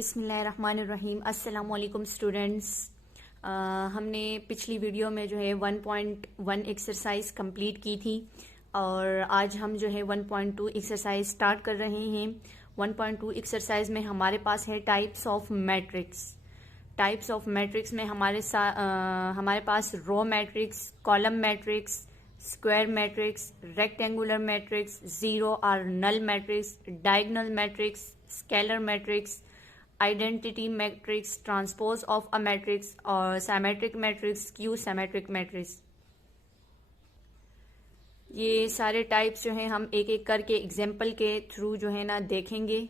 बिस्मिल्लाहिर्रहमानिर्रहीम। अस्सलाम वालेकुम स्टूडेंट्स। हमने पिछली वीडियो में जो है 1.1 एक्सरसाइज कंप्लीट की थी और आज हम जो है 1.2 एक्सरसाइज स्टार्ट कर रहे हैं। 1.2 एक्सरसाइज में हमारे पास है types of matrix. Types of matrix में हमारे पास row matrix, column matrix, square matrix, rectangular matrix, zero और null matrix, diagonal matrix, scalar matrix, identity matrix, transpose of a matrix और symmetric matrix, skew symmetric matrix. ये सारे types जो हैं हम एक एक करके एग्जाम्पल के थ्रू जो है ना देखेंगे।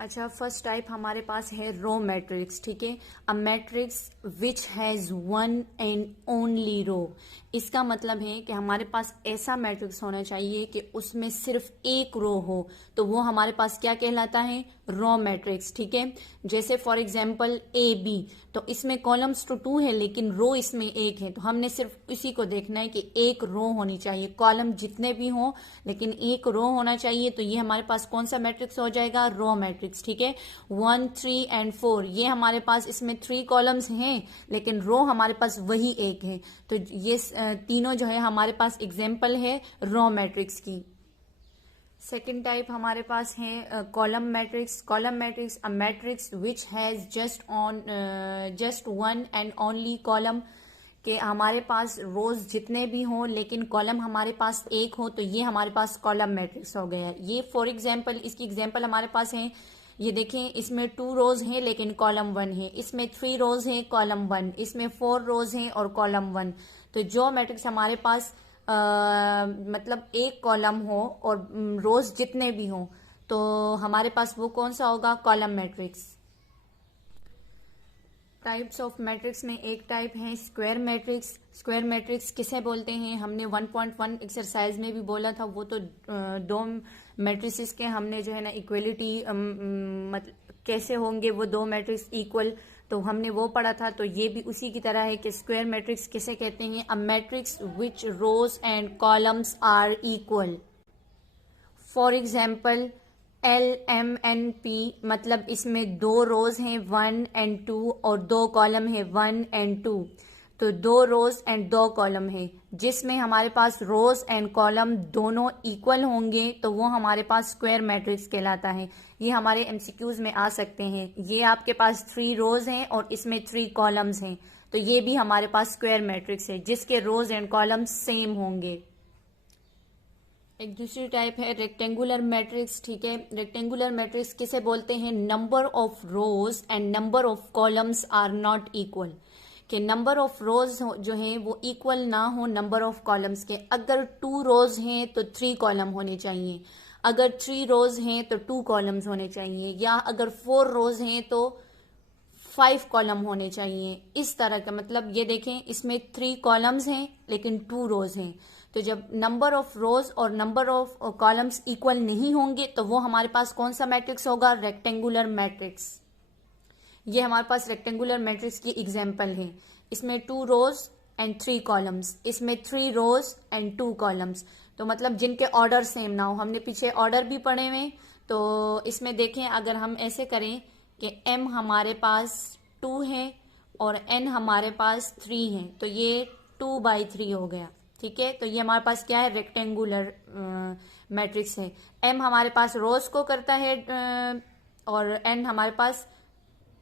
अच्छा, फर्स्ट टाइप हमारे पास है रो मैट्रिक्स। ठीक है, a matrix which has one and only row. इसका मतलब है कि हमारे पास ऐसा मैट्रिक्स होना चाहिए कि उसमें सिर्फ एक रो हो, तो वो हमारे पास क्या कहलाता है? Row matrix. ठीक है, जैसे फॉर एग्जांपल ए बी, तो इसमें कॉलम्स तो 2 है लेकिन रो इसमें एक है, तो हमने सिर्फ इसी को देखना है कि एक रो होनी चाहिए। कॉलम जितने भी हों लेकिन एक रो होना चाहिए, तो ये हमारे पास कौन सा मैट्रिक्स हो जाएगा? Row matrix. ठीक है, 1, 3 एंड 4, ये हमारे पास इसमें 3 कॉलम्स हैं लेकिन रो हमारे पास वही एक है, तो ये तीनों जो है हमारे पास एग्जाम्पल है रो मैट्रिक्स की। सेकेंड टाइप हमारे पास है column matrix. Column matrix, a matrix which has just one and only column, कि हमारे पास रोज जितने भी हों लेकिन कॉलम हमारे पास एक हो, तो ये हमारे पास कॉलम मैट्रिक्स हो गया। ये फॉर एग्जांपल, इसकी एग्जांपल हमारे पास है, ये देखें, इसमें 2 रोज हैं लेकिन कॉलम 1 है, इसमें 3 रोज हैं कॉलम 1, इसमें 4 रोज हैं और कॉलम 1। तो जो मैट्रिक्स हमारे पास मतलब एक कॉलम हो और रोज जितने भी हों, तो हमारे पास वो कौन सा होगा? Column matrix. Types of matrix में एक टाइप है स्क्वायर मैट्रिक्स। स्क्वायर मैट्रिक्स किसे बोलते हैं? हमने 1.1 एक्सरसाइज में भी बोला था, वो तो दो मैट्रिसेस के हमने जो है ना इक्वलिटी मतलब कैसे होंगे वो दो मैट्रिक्स इक्वल, तो हमने वो पढ़ा था। तो ये भी उसी की तरह है कि स्क्वायर मैट्रिक्स किसे कहते हैं? A matrix which rows and columns are equal. For example LMNP, मतलब इसमें 2 रोज हैं 1 एंड 2 और 2 कॉलम है 1 एंड 2, तो 2 रोज एंड 2 कॉलम है, जिसमें हमारे पास रोज एंड कॉलम दोनों इक्वल होंगे तो वो हमारे पास स्क्वायर मैट्रिक्स कहलाता है। ये हमारे MCQs में आ सकते हैं। ये आपके पास 3 रोज हैं और इसमें 3 कॉलम्स हैं, तो ये भी हमारे पास स्क्वायर मैट्रिक्स है जिसके रोज एंड कॉलम्स सेम होंगे। एक दूसरी टाइप है रेक्टेंगुलर मैट्रिक्स। ठीक है, रेक्टेंगुलर मैट्रिक्स किसे बोलते हैं? Number of rows and number of columns are not equal, कि नंबर ऑफ रोज जो है वो इक्वल ना हो नंबर ऑफ कॉलम्स के। अगर 2 रोज हैं तो 3 कॉलम होने चाहिए, अगर 3 रोज हैं तो 2 कॉलम्स होने चाहिए, या अगर 4 रोज हैं तो 5 कॉलम होने चाहिए। इस तरह का मतलब, ये देखें, इसमें 3 कॉलम्स हैं लेकिन 2 रोज हैं, तो जब नंबर ऑफ रोज और नंबर ऑफ कॉलम्स इक्वल नहीं होंगे तो वो हमारे पास कौन सा मैट्रिक्स होगा? Rectangular matrix. ये हमारे पास रेक्टेंगुलर मैट्रिक्स की एग्जांपल है। इसमें 2 रोज एंड 3 कॉलम्स, इसमें 3 रोज एंड 2 कॉलम्स, तो मतलब जिनके ऑर्डर सेम ना हो। हमने पीछे ऑर्डर भी पढ़े हुए, तो इसमें देखें, अगर हम ऐसे करें कि m हमारे पास 2 है और n हमारे पास 3 है, तो ये 2/3 हो गया। ठीक है, तो ये हमारे पास क्या है? रेक्टेंगुलर मैट्रिक्स है। m हमारे पास रोज को करता है और n हमारे पास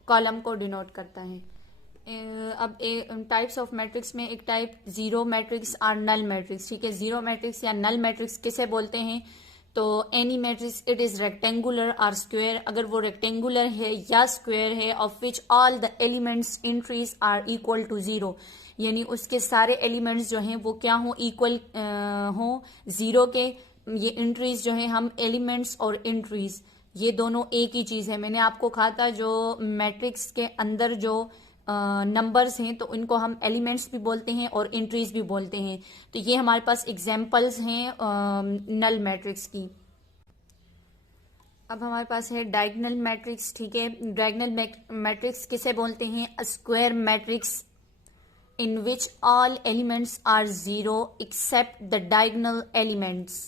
कॉलम को डिनोट करता है। अब टाइप्स ऑफ मैट्रिक्स में एक टाइप जीरो मैट्रिक्स और नल मैट्रिक्स। ठीक है, जीरो मैट्रिक्स या नल मैट्रिक्स किसे बोलते हैं? तो any matrix it is rectangular और स्क्वायर, अगर वो रेक्टेंगुलर है या स्क्वायर है, of which all the elements entries are equal to 0, यानी उसके सारे एलिमेंट्स जो हैं वो क्या हो? इक्वल हो 0 के। ये इंट्रीज जो है, हम एलिमेंट्स और इंट्रीज ये दोनों एक ही चीज है। मैंने आपको कहा था जो मैट्रिक्स के अंदर जो नंबर्स हैं तो इनको हम एलिमेंट्स भी बोलते हैं और इंट्रीज भी बोलते हैं। तो ये हमारे पास एग्जाम्पल्स हैं नल मैट्रिक्स की। अब हमारे पास है डायगोनल मैट्रिक्स। ठीक है, डायगोनल मैट्रिक्स किसे बोलते हैं? A square matrix in which all elements are 0 except the diagonal elements।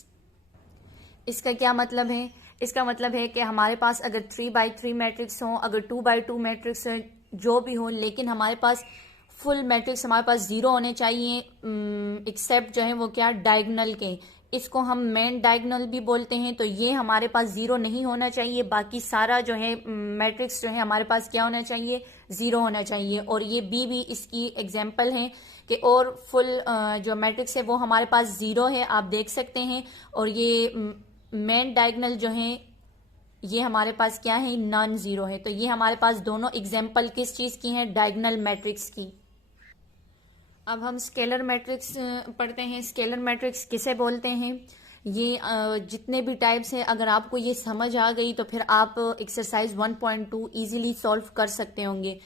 इसका क्या मतलब है? इसका मतलब है कि हमारे पास अगर 3x3 मैट्रिक्स हो, अगर 2x2 मैट्रिक्स जो भी हो, लेकिन हमारे पास फुल मैट्रिक्स हमारे पास जीरो होने चाहिए, एक्सेप्ट जो है वो क्या, डायगोनल के। इसको हम मेन डायगोनल भी बोलते हैं। तो ये हमारे पास जीरो नहीं होना चाहिए, बाकी सारा जो है मैट्रिक्स जो है हमारे पास क्या होना चाहिए, जीरो होना चाहिए। और ये बी भी इसकी एग्जाम्पल है कि और फुल जो मैट्रिक्स है वो हमारे पास जीरो है, आप देख सकते हैं। और ये मेन डायगोनल जो है ये हमारे पास क्या है, नॉन जीरो है। तो ये हमारे पास दोनों एग्जाम्पल किस चीज की हैं, डायगोनल मैट्रिक्स की। अब हम स्केलर मैट्रिक्स पढ़ते हैं। स्केलर मैट्रिक्स किसे बोलते हैं, ये जितने भी टाइप्स हैं, अगर आपको ये समझ आ गई तो फिर आप एक्सरसाइज 1.2 इजीली सॉल्व कर सकते होंगे।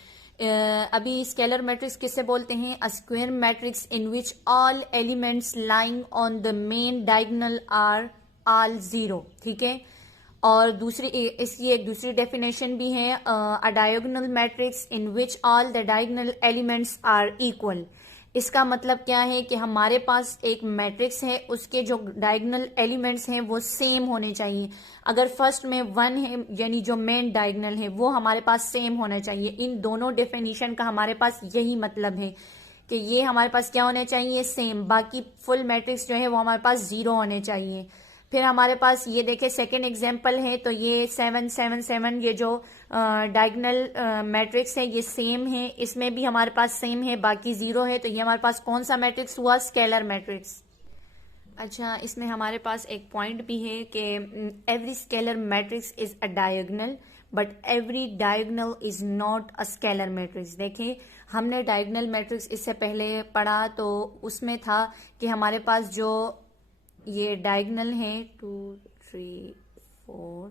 अभी स्केलर मैट्रिक्स किसे बोलते हैं, a square matrix in which all elements lying on the main diagonal are all zero, ठीक है। और दूसरी इसकी एक दूसरी डेफिनेशन भी है, a diagonal matrix in which all the diagonal elements are equal. इसका मतलब क्या है कि हमारे पास एक मैट्रिक्स है, उसके जो डायगोनल एलिमेंट्स हैं वो सेम होने चाहिए। अगर फर्स्ट में 1 है, यानी जो मेन डायगोनल है वो हमारे पास सेम होना चाहिए। इन दोनों डेफिनेशन का हमारे पास यही मतलब है कि ये हमारे पास क्या होने चाहिए, सेम। बाकी फुल मैट्रिक्स जो है वो हमारे पास जीरो होने चाहिए। फिर हमारे पास ये देखे सेकेंड एग्जाम्पल है, तो ये 7 7 7 ये जो डायगोनल मैट्रिक्स है ये सेम है, इसमें भी हमारे पास सेम है, बाकी जीरो है। तो ये हमारे पास कौन सा मैट्रिक्स हुआ, स्केलर मैट्रिक्स। अच्छा, इसमें हमारे पास एक पॉइंट भी है कि every scalar matrix is a diagonal but every diagonal is not a scalar matrix. देखें, हमने डायगोनल मैट्रिक्स इससे पहले पढ़ा तो उसमें था कि हमारे पास जो ये डायगोनल है 2 3 4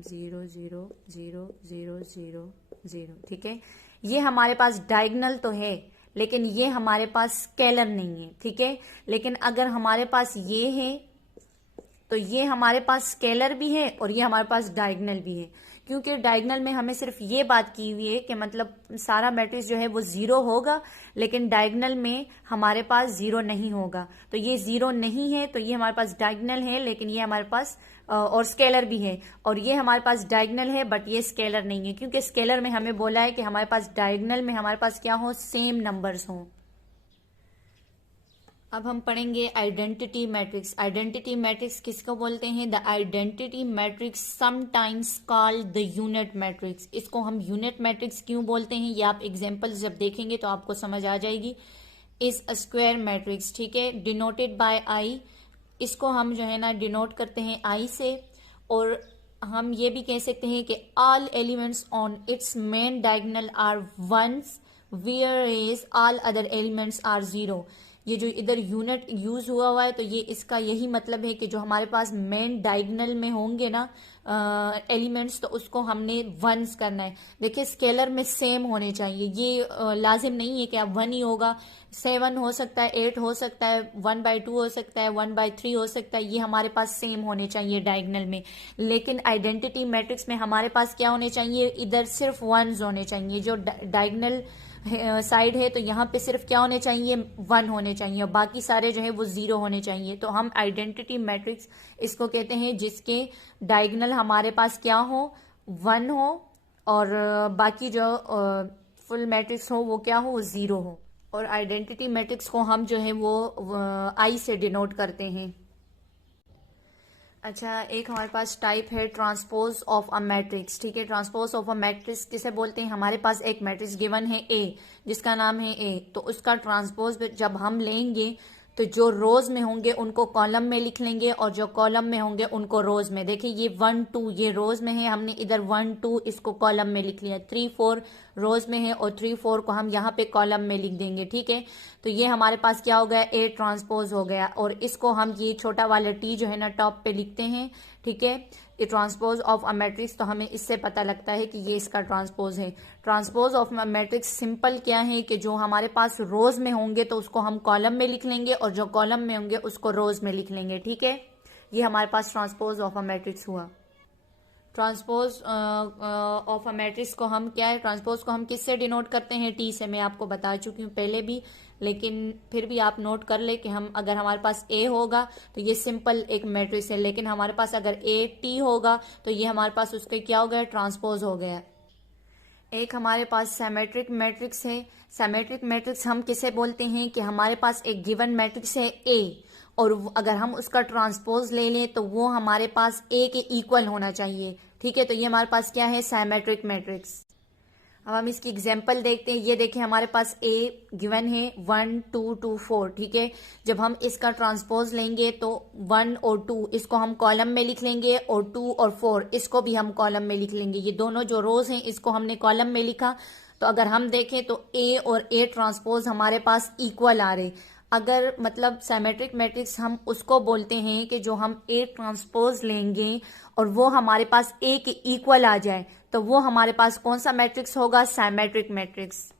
0 0 0 0 0 0, ठीक है। ये हमारे पास डायगोनल तो है लेकिन ये हमारे पास स्केलर नहीं है, ठीक है। लेकिन अगर हमारे पास ये है तो ये हमारे पास स्केलर भी है और ये हमारे पास डायगोनल भी है, क्योंकि डायगोनल में हमें सिर्फ ये बात की हुई है कि मतलब सारा मैट्रिक्स जो है वो जीरो होगा, लेकिन डायगोनल में हमारे पास जीरो नहीं होगा। तो ये जीरो नहीं है तो ये हमारे पास डायगोनल है, लेकिन ये हमारे पास और स्केलर भी है। और ये हमारे पास डायगोनल है बट ये स्केलर नहीं है, क्योंकि स्केलर में हमें बोला है कि हमारे पास डायगोनल में हमारे पास क्या हो, सेम नंबर्स हों। अब हम पढ़ेंगे आइडेंटिटी मैट्रिक्स। आइडेंटिटी मैट्रिक्स किसको बोलते हैं, the identity matrix sometimes called the unit matrix. इसको हम यूनिट मैट्रिक्स क्यों बोलते हैं, ये आप एग्जांपल जब देखेंगे तो आपको समझ आ जाएगी। इज अ स्क्वायर मैट्रिक्स, ठीक है, डिनोटेड बाय आई। इसको हम जो है ना डिनोट करते हैं आई से। और हम ये भी कह सकते हैं कि all elements on its main diagonal are ones where is all other elements are zero. ये जो इधर यूनिट यूज हुआ है तो ये इसका यही मतलब है कि जो हमारे पास मेन डायगोनल में होंगे ना एलिमेंट्स, तो उसको हमने वंस करना है। देखिए, स्केलर में सेम होने चाहिए, ये लाजिम नहीं है कि अब 1 ही होगा। 7 हो सकता है, 8 हो सकता है, 1/2 हो सकता है, 1/3 हो सकता है, ये हमारे पास सेम होने चाहिए डायगोनल में। लेकिन आइडेंटिटी मैट्रिक्स में हमारे पास क्या होने चाहिए, इधर सिर्फ वंस होने चाहिए। जो डायगोनल साइड है तो यहाँ पे सिर्फ क्या होने चाहिए, 1 होने चाहिए, और बाकी सारे जो है वो जीरो होने चाहिए। तो हम आइडेंटिटी मैट्रिक्स इसको कहते हैं जिसके डायगोनल हमारे पास क्या हो, 1 हो, और बाकी जो फुल मैट्रिक्स हो वो क्या हो, वो जीरो हो। और आइडेंटिटी मैट्रिक्स को हम जो है वो आई से डिनोट करते हैं। अच्छा, एक हमारे पास टाइप है ट्रांसपोज ऑफ अ मैट्रिक्स, ठीक है। ट्रांसपोज ऑफ अ मैट्रिक्स किसे बोलते हैं, हमारे पास एक मैट्रिक्स गिवन है ए, जिसका नाम है ए, तो उसका ट्रांसपोज जब हम लेंगे तो जो रोज में होंगे उनको कॉलम में लिख लेंगे और जो कॉलम में होंगे उनको रोज में। देखिए, ये 1 2 ये रोज में है, हमने इधर 1 2 इसको कॉलम में लिख लिया। 3 4 रोज में है और 3 4 को हम यहाँ पे कॉलम में लिख देंगे, ठीक है। तो ये हमारे पास क्या हो गया, ए ट्रांसपोज हो गया। और इसको हम ये छोटा वाला टी जो है ना टॉप पे लिखते हैं, ठीक है। ये ट्रांसपोज ऑफ अ मैट्रिक्स, तो हमें इससे पता लगता है कि ये इसका ट्रांसपोज है। Transpose of a matrix simple क्या है कि जो हमारे पास रोज में होंगे तो उसको हम कॉलम में लिख लेंगे और जो कॉलम में होंगे उसको रोज में लिख लेंगे, ठीक है। ये हमारे पास ट्रांसपोज ऑफ अ मैट्रिक्स हुआ। ट्रांसपोज ऑफ अ मैट्रिक्स को हम क्या है, ट्रांसपोज को हम किससे डिनोट करते हैं, टी से। मैं आपको बता चुकी हूँ पहले भी, लेकिन फिर भी आप नोट कर ले कि हम अगर हमारे पास ए होगा तो ये सिंपल एक मैट्रिक्स है, लेकिन हमारे पास अगर ए टी होगा तो ये हमारे पास उसके क्या हो गया, ट्रांसपोज हो गया। एक हमारे पास सिमेट्रिक मैट्रिक्स है। सिमेट्रिक मैट्रिक्स हम किसे बोलते हैं कि हमारे पास एक गिवन मैट्रिक्स है ए, और अगर हम उसका ट्रांसपोज ले लें तो वो हमारे पास ए के इक्वल होना चाहिए। ठीक है, तो ये हमारे पास क्या है, सिमेट्रिक मैट्रिक्स। अब हम इसकी एग्जाम्पल देखते हैं। ये देखिए हमारे पास ए गिवन है 1 2 2 4। ठीक है, जब हम इसका ट्रांसपोज लेंगे तो 1 और 2 इसको हम कॉलम में लिख लेंगे, और 2 और 4 इसको भी हम कॉलम में लिख लेंगे। ये दोनों जो रोज हैं इसको हमने कॉलम में लिखा। तो अगर हम देखें तो ए और ए ट्रांसपोज हमारे पास इक्वल आ रहे। अगर मतलब सिमेट्रिक मैट्रिक्स हम उसको बोलते हैं कि जो हम ए ट्रांसपोज लेंगे और वो हमारे पास ए के इक्वल आ जाए, तो वो हमारे पास कौन सा मैट्रिक्स होगा, सिमेट्रिक मैट्रिक्स।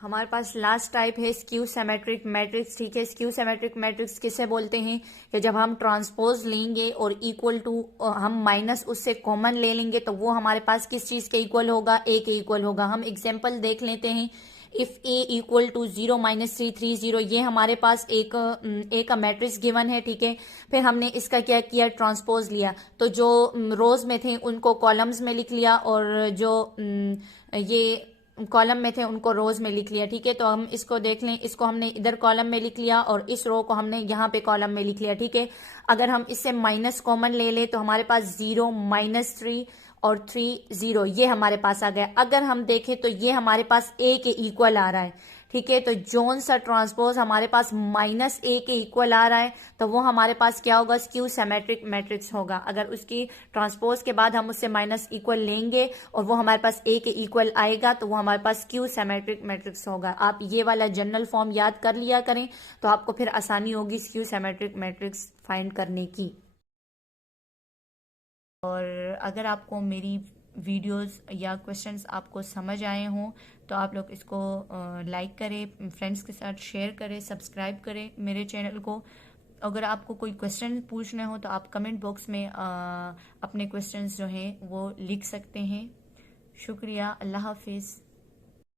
हमारे पास लास्ट टाइप है स्क्यू सिमेट्रिक मैट्रिक्स। ठीक है, स्क्यू सिमेट्रिक मैट्रिक्स किसे बोलते हैं कि जब हम ट्रांसपोज लेंगे और इक्वल टू हम माइनस उससे कॉमन ले लेंगे तो वो हमारे पास किस चीज के इक्वल होगा, ए के इक्वल होगा। हम एग्जाम्पल देख लेते हैं। इफ ए इक्वल टू 0 -3 3 0, ये हमारे पास एक का मैट्रिक्स गिवन है। ठीक है, फिर हमने इसका क्या किया, ट्रांसपोज लिया, तो जो रोज में थे उनको कॉलम्स में लिख लिया, और जो ये कॉलम में थे उनको रोज में लिख लिया। ठीक है, तो हम इसको देख लें, इसको हमने इधर कॉलम में लिख लिया और इस रो को हमने यहाँ पे कॉलम में लिख लिया। ठीक है, अगर हम इससे माइनस कॉमन ले लें तो हमारे पास 0 -3 और 3 0 ये हमारे पास आ गया। अगर हम देखें तो ये हमारे पास ए के इक्वल आ रहा है। ठीक है, तो जोन सा ट्रांसपोज हमारे पास -a के इक्वल आ रहा है, तो वो हमारे पास क्या होगा, स्क्यू सिमेट्रिक मैट्रिक्स होगा। अगर उसकी ट्रांसपोज के बाद हम उससे माइनस इक्वल लेंगे और वो हमारे पास a के इक्वल आएगा तो वो हमारे पास स्क्यू सिमेट्रिक मैट्रिक्स होगा। आप ये वाला जनरल फॉर्म याद कर लिया करें तो आपको फिर आसानी होगी स्क्यू सिमेट्रिक मैट्रिक्स फाइंड करने की। और अगर आपको मेरी वीडियोस या क्वेश्चंस आपको समझ आए हों तो आप लोग इसको लाइक करें, फ्रेंड्स के साथ शेयर करें, सब्सक्राइब करें मेरे चैनल को। अगर आपको कोई क्वेश्चन पूछना हो तो आप कमेंट बॉक्स में अपने क्वेश्चंस जो हैं वो लिख सकते हैं। शुक्रिया, अल्लाह हाफिज़।